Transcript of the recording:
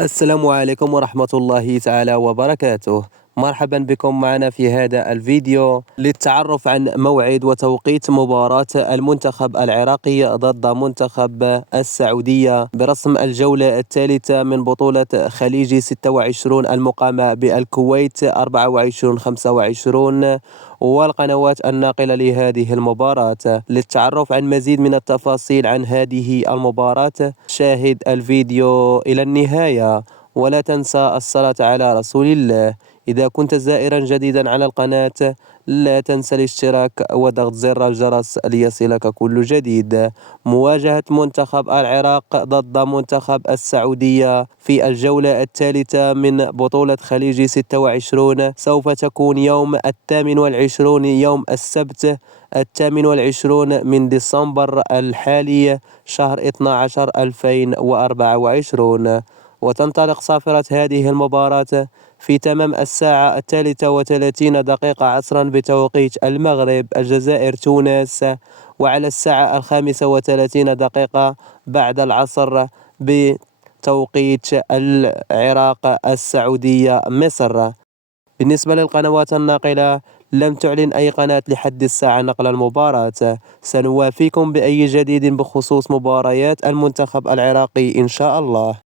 السلام عليكم ورحمة الله تعالى وبركاته. مرحبا بكم معنا في هذا الفيديو للتعرف عن موعد وتوقيت مباراة المنتخب العراقي ضد منتخب السعودية برسم الجولة الثالثة من بطولة خليج 26 المقامة بالكويت 24-25 والقنوات الناقلة لهذه المباراة. للتعرف عن مزيد من التفاصيل عن هذه المباراة شاهد الفيديو إلى النهاية، ولا تنسى الصلاة على رسول الله. إذا كنت زائرا جديدا على القناة لا تنسى الاشتراك وضغط زر الجرس ليصلك كل جديد. مواجهة منتخب العراق ضد منتخب السعودية في الجولة الثالثة من بطولة خليج 26 سوف تكون يوم 28 يوم السبت 28 من ديسمبر الحالي شهر 12 2024. وتنطلق صافرة هذه المباراة في تمام الساعة 33 عصرا بتوقيت المغرب، الجزائر تونس، وعلى الساعة 35 بعد العصر بتوقيت العراق السعودية مصر. بالنسبة للقنوات الناقلة لم تعلن أي قناة لحد الساعة نقل المباراة. سنوافيكم بأي جديد بخصوص مباريات المنتخب العراقي إن شاء الله.